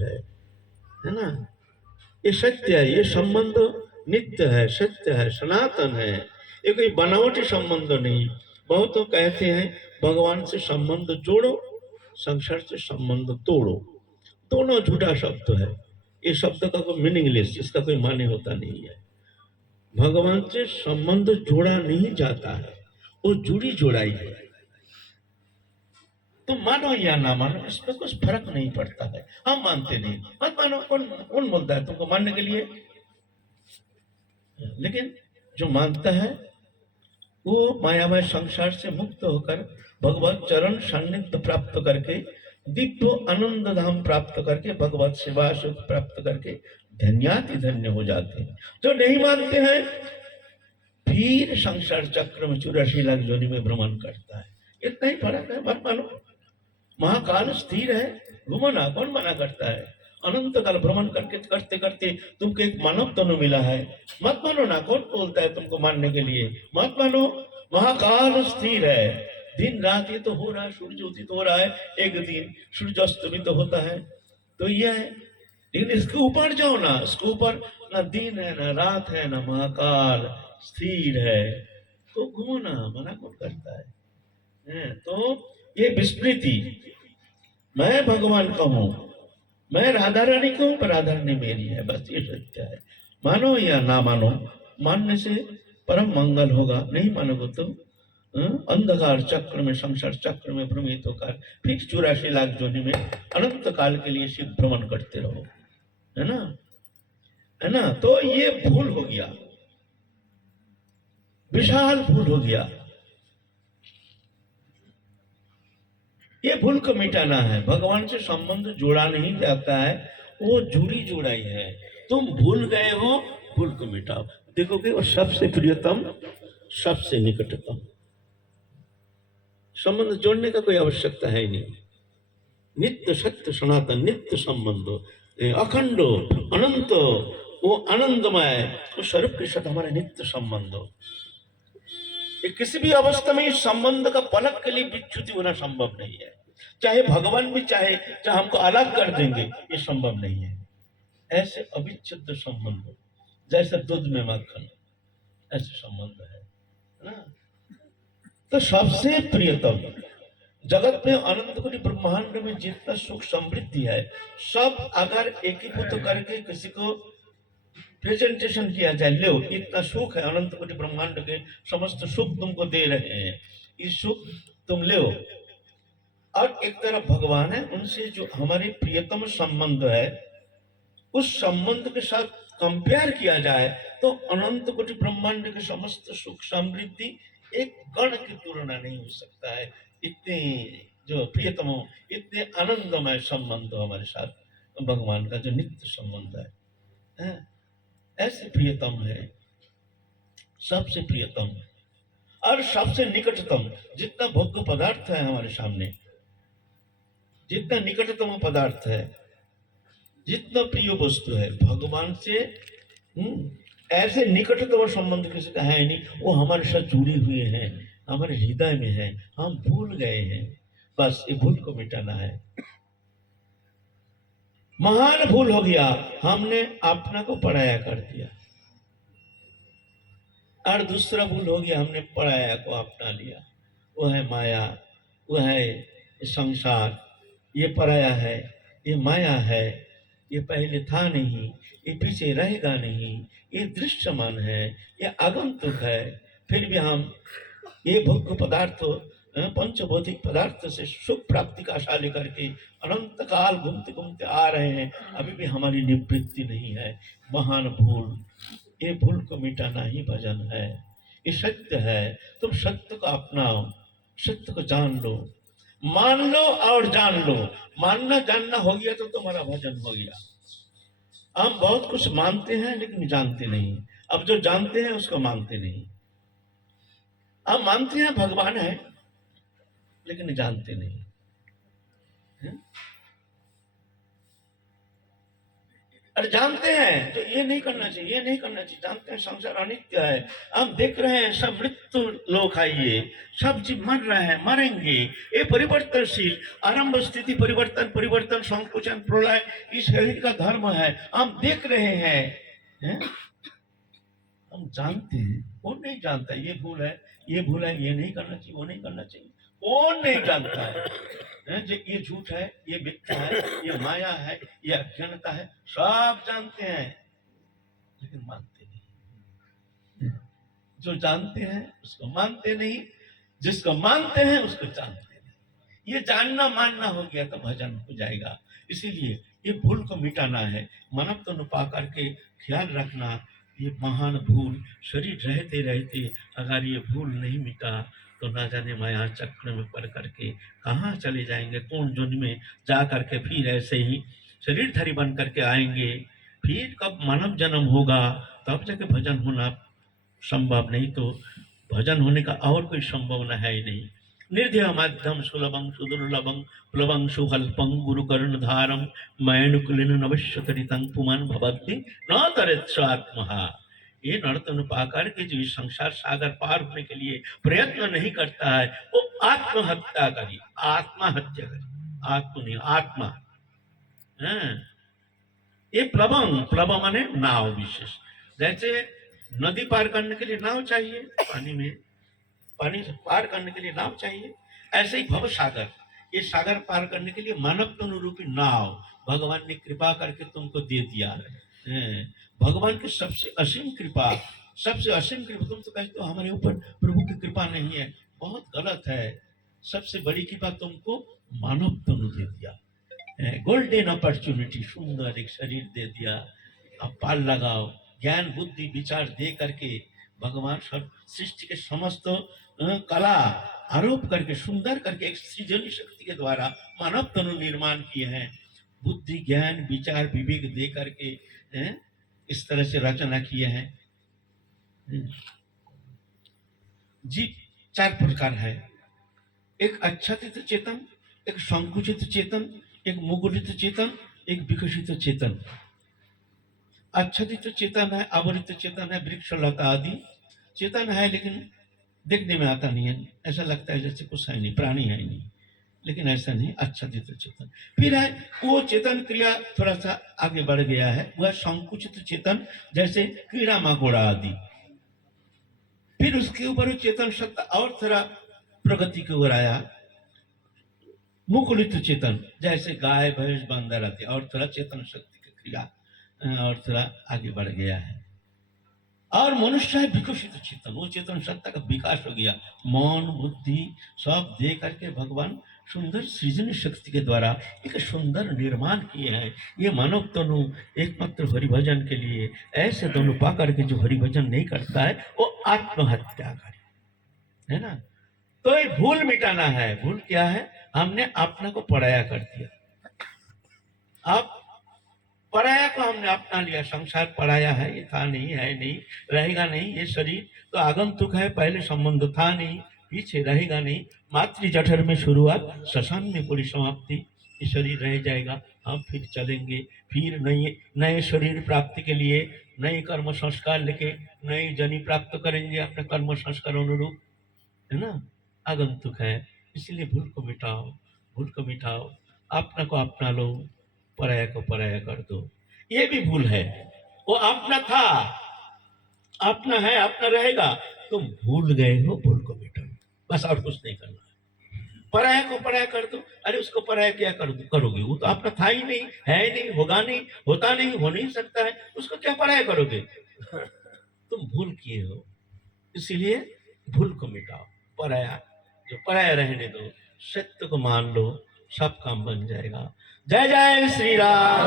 है ना। ये सत्य है, ये संबंध नित्य है, सत्य है, सनातन है। ये कोई बनावटी संबंध नहीं। बहुत तो कहते हैं भगवान से संबंध जोड़ो, संसार से संबंध तोड़ो। दोनों झूठा शब्द है। ये शब्द का कोई मीनिंगलेस, इसका कोई माने होता नहीं है। भगवान से संबंध जोड़ा नहीं जाता है, वो जुड़ी जोड़ाई है। तुम मानो या ना मानो, इसमें कुछ फर्क नहीं पड़ता है। हम मानते नहीं, मत मानो। कौन कौन बोलता है तुमको मानने के लिए? लेकिन जो मानता है वो मायामय संसार से मुक्त होकर भगवत चरण सान्निध्य प्राप्त करके, दिव्य आनंद धाम प्राप्त करके, भगवत सेवा सुख प्राप्त करके धन्याति धन्य हो जाते हैं। जो नहीं मानते हैं फिर संसार चक्र में 84 लाख योनि में भ्रमण करता है। इतना ही फर्क है, मत मानो। महाकाल स्थिर है, घूमना कौन मना करता है? अनंत काल भ्रमण करके करते करते तुमको एक मानव तनु मिला है। मत मानो ना, कौन बोलता है तुमको मानने के लिए? मत मानो। महाकाल स्थिर है, दिन रात ये तो हो रहा है, सूर्य उदित हो रहा है, एक दिन सूर्य अस्तमित तो होता है, तो यह है। लेकिन इसके ऊपर जाओ ना, इसके ऊपर ना दिन है ना रात है, ना महाकाल स्थिर है, तो घूमो ना, मना कौन करता है? तो ये विस्मृति, मैं भगवान का हूं, मैं राधा रानी का हूं, पर राधा रानी मेरी है, बस ये सत्य है। मानो या ना मानो, मानने से परम मंगल होगा, नहीं मानोगे तो अंधकार चक्र में, संसार चक्र में भ्रमित होकर फिर 84 लाख योनि में अनंत काल के लिए शिव भ्रमण करते रहो, है ना, है ना। तो ये भूल हो गया, विशाल भूल हो गया। ये भूल को मिटाना है। भगवान से संबंध जोड़ा नहीं जाता है, वो जुड़ी जोड़ाई है। तुम भूल गए हो, भूल को मिटाओ। देखोगे वो सबसे प्रियतम, सबसे निकटतम। संबंध जोड़ने का कोई आवश्यकता है ही नहीं। नित्य सत्य सनातन नित्य संबंध, अखंड अनंत, वो आनंदमय, वो स्वरूप के साथ हमारे नित्य संबंध। ये किसी भी अवस्था में इस संबंध का पलक के लिए विच्युति होना संभव नहीं है। चाहे भगवान भी चाहे हमको अलग कर देंगे, ये संभव नहीं है। ऐसे अविच्छिन्न संबंध, जैसे दूध में माखन, ऐसे संबंध है ना। तो सबसे प्रियतम जगत में अनंत कोटि ब्रह्मांड में जितना सुख समृद्धि है, सब अगर एकीभूत करके किसी को प्रेजेंटेशन किया जाए, लो इतना सुख है, अनंत कोटि ब्रह्मांड के समस्त सुख तुमको दे रहे हैं, इस सुख तुम लो। और एक तरफ भगवान है, उनसे जो हमारे प्रियतम संबंध है, उस संबंध के साथ कंपेयर किया जाए तो अनंत कोटि ब्रह्मांड के समस्त सुख समृद्धि एक गण की तुलना नहीं हो सकता है। इतने जो प्रियतम, इतने आनंदमय संबंध हमारे साथ भगवान का जो नित्य संबंध है, ऐसे प्रियतम है, सबसे प्रियतम और सबसे निकटतम। जितना भोग्य पदार्थ है हमारे सामने, जितना निकटतम पदार्थ है, जितना प्रिय वस्तु है भगवान से, ऐसे निकटतम संबंध किसी का है नहीं। वो हमारे साथ जुड़ी हुए हैं, हमारे हृदय में है, हम भूल गए हैं। बस ये भूल को मिटाना है। महान भूल हो गया, हमने अपना को पराया कर दिया। और दूसरा भूल हो गया, हमने पराया को अपना लिया। वो है माया, वो है संसार। ये पराया है, ये माया है, ये पहले था नहीं, ये पीछे रहेगा नहीं, ये दृश्यमान है, ये आगंतुक है। फिर भी हम ये भोग्य पदार्थ, पंचभौतिक पदार्थ से सुख प्राप्ति का आशा लेकर के अनंत काल घूमते घूमते आ रहे हैं, अभी भी हमारी निवृत्ति नहीं है। महान भूल, ये भूल को मिटाना ही भजन है। ये सत्य है, तुम सत्य को अपनाओ, सत्य को जान लो, मान लो और जान लो। मानना जानना हो गया तो तुम्हारा भजन हो गया। हम बहुत कुछ मानते हैं लेकिन जानते नहीं। अब जो जानते हैं उसको मानते नहीं। हम मानते हैं भगवान है लेकिन जानते नहीं। अरे जानते हैं तो ये नहीं करना चाहिए, ये नहीं करना चाहिए, जानते हैं संसार अनित्य है, हम देख रहे हैं सब मृत्यु लोक आइए, सब जीव मर रहे हैं, मरेंगे, ये परिवर्तनशील आरंभ स्थिति परिवर्तन परिवर्तन संकुचन प्रलय इस शरीर का धर्म है, हम देख रहे हैं? हम जानते हैं, कौन नहीं जानता ये भूल है, ये भूल है, ये नहीं करना चाहिए, वो नहीं करना चाहिए, कौन नहीं जानता है? जो ये झूठ है, ये मिथ्या है, ये माया है, ये अज्ञानता है, सब जानते हैं लेकिन मानते नहीं। जो जानते हैं उसको मानते नहीं, जिसको मानते हैं उसको जानते नहीं। ये जानना मानना हो गया तो भजन हो जाएगा। इसीलिए ये भूल को मिटाना है, मानव तन पा करके ख्याल रखना। ये महान भूल शरीर रहते रहते अगर ये भूल नहीं मिटा तो ना जाने माया चक्र में पड़ करके कहाँ चले जाएंगे, कौन जोन में जा करके फिर ऐसे ही शरीरधारी बन करके आएंगे। फिर कब मानव जन्म होगा तब जाके भजन होना संभव, नहीं तो भजन होने का और कोई संभावना है ही नहीं। निर्धय माध्यम सुलभं सुदुर्लभं प्लवं सुकल्पं गुरुकर्णधारं मयनुकुलिन नवश्यतरितं पुमान भवति न तरेत्स्वात्महा। ये नर्तन पाकर के जो इस संसार सागर पार होने के लिए प्रयत्न नहीं करता है वो आत्महत्या करी, आत्महत्या करी, आत्म नहीं आत्मा। हाँ? ये प्लवंग, प्लव माने नाव विशेष, जैसे नदी पार करने के लिए नाव चाहिए, पानी में पानी से पार करने के लिए नाव चाहिए, ऐसे ही भव सागर, ये सागर पार करने के लिए मानव तनु रूपी नाव भगवान ने कृपा करके तुमको दे दिया है। भगवान की सबसे असीम कृपा, सबसे असीम कृपा। तुम तो कहते हो हमारे ऊपर प्रभु की कृपा नहीं है, बहुत गलत है। सबसे बड़ी कृपा तुमको मानव तनु दे दिया, गोल्डन अपॉर्चुनिटी, सुंदर एक शरीर दे दिया, अब पाल लगाओ, ज्ञान बुद्धि विचार दे करके भगवान सब सृष्टि के समस्त कला आरोप करके सुंदर करके एक सृजनी शक्ति के द्वारा मानव तनु निर्माण किए हैं। बुद्धि ज्ञान विचार विवेक दे करके इस तरह से रचना किए हैं। जी चार प्रकार है, एक आच्छादित चेतन, एक संकुचित चेतन, एक मुकुलित चेतन, एक विकसित चेतन। आच्छादित चेतन है, आवरित चेतन है, वृक्ष लता आदि चेतन है लेकिन देखने में आता नहीं है, ऐसा लगता है जैसे कुछ है नहीं, प्राणी है नहीं, लेकिन ऐसा नहीं, आच्छादित चेतन। फिर है वो चेतन क्रिया थोड़ा सा आगे बढ़ गया है, वह संकुचित चेतन, जैसे कीड़ा मकोड़ा आदि। फिर उसके ऊपर चेतन सत्ता और थोड़ा प्रगति की ओर आया, मुकुलित चेतन, जैसे गाय भैंस बंदर आदि, और थोड़ा चेतन शक्ति की क्रिया और थोड़ा आगे बढ़ गया है। और मनुष्य है विकसित चेतन, वो चेतन सत्ता का विकास हो गया, मन बुद्धि सब दे करके भगवान सुंदर सृजन शक्ति के द्वारा एक सुंदर निर्माण किए हैं। ये मानव तनु एकमात्र हरिभजन के लिए, ऐसे दोनों पा करके जो हरिभजन नहीं करता है वो आत्महत्या करे, है ना। तो ये भूल मिटाना है। भूल क्या है? हमने अपने को पराया कर दिया। अब पराया को हमने अपना लिया, संसार पराया है, ये था नहीं, है नहीं, रहेगा नहीं, ये शरीर तो आगंतुक है, पहले संबंध था नहीं, पीछे रहेगा नहीं, मातृ जठर में शुरुआत, श्मशान में पूरी समाप्ति, ये शरीर रह जाएगा, हम फिर चलेंगे, फिर नए शरीर प्राप्ति के लिए नए कर्म संस्कार लेके नई जनी प्राप्त करेंगे अपने कर्म संस्कार अनुरूप, है ना। आगंतुक है, इसलिए भूल को मिटाओ, भूल को मिटाओ, अपना को अपना लो, पराया को पराया कर दो। ये भी भूल है, वो अपना था, अपना है, अपना रहेगा, तुम भूल गए हो, भूल को मिटाओ, बस और कुछ नहीं करना है। पराया को पराया कर दो, अरे उसको पराया क्या करोगे, वो तो अपना था ही नहीं, है नहीं, होगा नहीं, होता नहीं, हो नहीं सकता है, उसको क्या पराया करोगे। तुम भूल किए हो, इसीलिए भूल को मिटाओ, पराया जो पराया रहने दो, सत्य को मान लो, सब काम बन जाएगा। जय जय श्री राम।